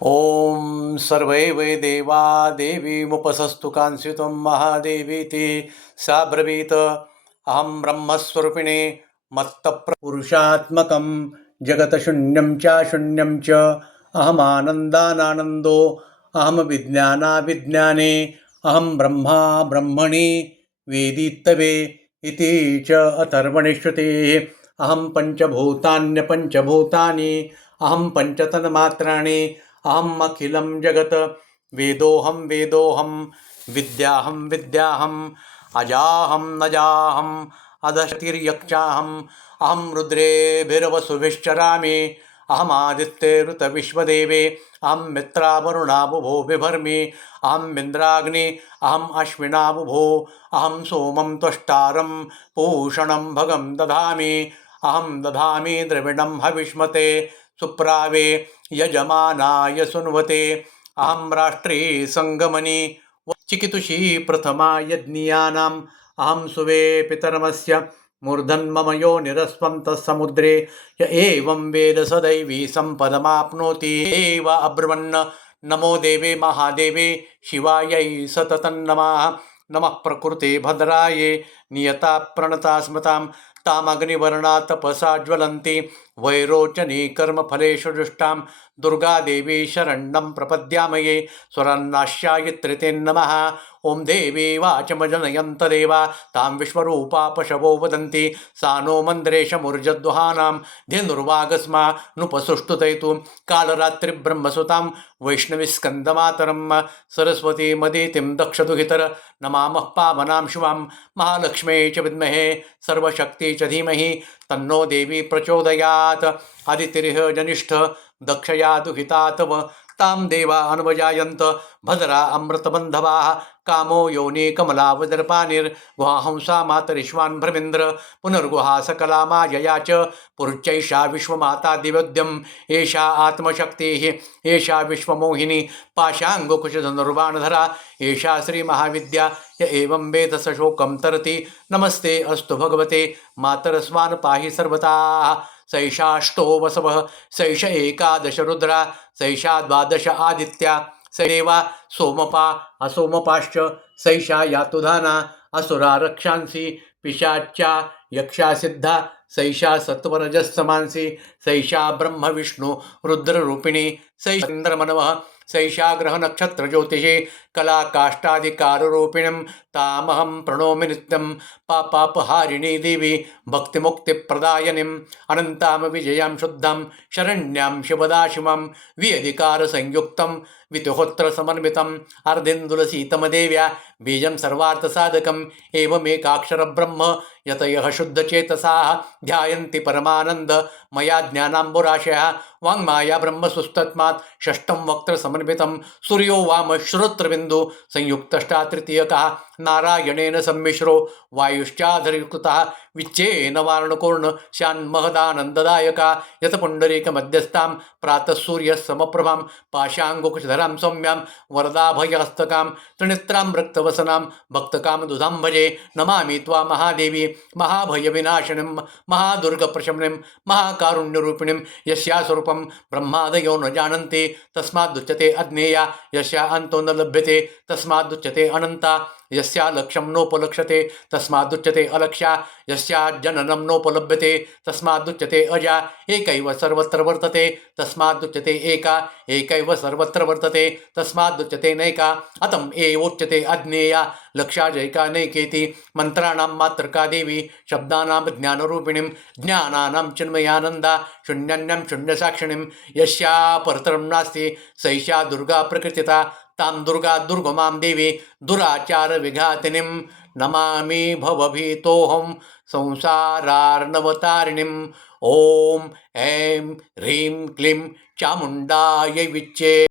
ॐ सर्वै वै देवा देवीमुपसस्तु कांस्युतं महादेवीति सा ब्रवीत अहं ब्रह्मस्वरूपिणे मत्तपुरुषात्मकं जगतशून्यं च शून्यं च अहमानन्दानानन्दो अहं विज्ञानाविज्ञाने अहं ब्रह्मा ब्रह्मणि वेदितवे इति च अथर्वणे श्रुतेः अहं पञ्चभूतान्यपञ्चभूतानि अहं पञ्चतन्मात्राणि अहम् अखिलं जगत वेदोहं वेदोहं विद्याहं विद्याहम् अजाहं नजाहम् अदशतिर्यक्षाहम् अहं रुद्रेभिर्वसुभिश्चरामि अहमादित्यऋतविश्वदेवे अहं मित्रावरुणाबुभो बिभर्मि अहमिन्द्राग्नि अहम् अश्विनाबुभो अहं सोमं त्वष्टारं पूषणं भगं दधामि अहं दधामि द्रविणं हविष्मते सुप्रावे यजमानाय सुन्वते अहं राष्ट्रे संगमनि चिकितुषी प्रथमा यज्ञियानाम् अहं सुवे पितरमस्य मूर्धन्मम यो निरस्वं तत्समुद्रे य एवं वेद सदैवी सम्पदमाप्नोति एव अब्रवन् नमो देवे महादेवे शिवायै सततं नमः नमः प्रकृते भद्राये नियता प्रणता स्मतां तामग्निवर्णा तपसा ज्वलन्ति वैरोचनी कर्मफलेषु जुष्टां दुर्गादेवी शरणं प्रपद्यामये स्वरन्नाश्यायत्रिते नमः ॐ देवी वाचमजनयन्तदेवा तां विश्वरूपा पशवो वदन्ति सा नो मन्द्रेशमुर्जद्वहानां धेनुर्वागस्मा नुपसुष्टुतैतु कालरात्रिब्रह्मसुतां वैष्णवीस्कन्दमातरं सरस्वती मदीतिं दक्षदुहितर नमामः पावनां शिवां महालक्ष्मी च विद्महे सर्वशक्ति च धीमहि तन्नो देवी प्रचोदयात् आदितिर्ह जनिष्ठ दक्षया दुहिता तव तां देवा अनुवजायन्त भद्रा अमृतबन्धवाः कामो योनि कमलावदर्पानिर्गुहांसा मातरिश्वान् भ्रमिन्द्र पुनर्गुहा सकला मायया च पुरुच्चैषा विश्वमाता दिव्यद्यम् एषा आत्मशक्तिः एषा विश्वमोहिनी पाशाङ्गुकुशधनुर्बाणधरा एषा श्रीमहाविद्या य एवं वेद स शोकं तरति नमस्ते अस्तु भगवते मातरस्वान् पाहि सर्वथा सैषाष्टो वसवः सैष एकादश रुद्रा सैषा द्वादश आदित्या सैवा सोमपा असोमपाश्च सैषा यातुधाना असुरा रक्षांसि पिशाच्या यक्षा सिद्धा सैषा सत्वरजस्समांसि सैषा ब्रह्म विष्णु रुद्ररूपिणी सैन्द्रमनवः सैषा ग्रहनक्षत्रज्योतिषे कलाकाष्ठादिकाररूपिणीं तामहं प्रणोमि नित्यं पापापहारिणी देवी भक्तिमुक्तिप्रदायिनीम् अनन्तां विजयां शुद्धां शरण्यां शिवदाशिवां विअधिकारसंयुक्तं वितुहोत्रसमन्वितम् अर्धेन्दुलसीतमदेव्या बीजं सर्वार्थसाधकम् एवमेकाक्षरब्रह्म यतयः शुद्धचेतसाः ध्यायन्ति परमानन्द मया ज्ञानाम्बुराशयः वाङ्माया ब्रह्मसुस्तस्मात् षष्ठं वक्त्रसमन्वितं सूर्यो वाम श्रोत्रबिन्दु संयुक्तष्टा तृतीयकः नारायणेन सम्मिश्रो वायुश्चाधरयुक्तः विच्चेन वार्णकोर्ण स्यान्महदानन्ददायका यतपुण्डरीकमध्यस्थां प्रातः सूर्यसमप्रभां पाशाङ्गुकुशधरां सौम्यां वरदाभयहस्तकां त्रिनेत्रां रक्तवसनां भक्तकां दुधां भजे नमामि त्वा महादेवी महाभयविनाशिनीं महादुर्गप्रशमनीं महाकारुण्यरूपिणीं यस्या स्वरूपं ब्रह्मादयो न जानन्ति तस्मादुच्यते अज्ञेया यस्या अन्तो न लभ्यते तस्मादुच्यते अनन्ता यस्या लक्ष्यं नोपलक्ष्यते तस्मादुच्यते अलक्ष्या यस्या जननं नोपलभ्यते तस्मादुच्यते अजा एकैव सर्वत्र वर्तते तस्मादुच्यते एका एकैव सर्वत्र वर्तते तस्मादुच्यते नैका अतम् एवोच्यते अज्ञेया लक्ष्याजैका नैकेति मंत्राणां मात्रका देवी शब्दानां ज्ञानरूपिणीं ज्ञानानां चिन्मयानन्दा शून्यान्यं शून्यसाक्षिणीं यस्या परतरं नास्ति सैषा दुर्गा प्रकृतिता तां दुर्गा दुर्गमां देवी दुराचारविघातिनीं नमामि भवभीतोऽहं संसारार्णवतारिणीं ॐ ऐं ह्रीं क्लीं चामुण्डायै विच्चे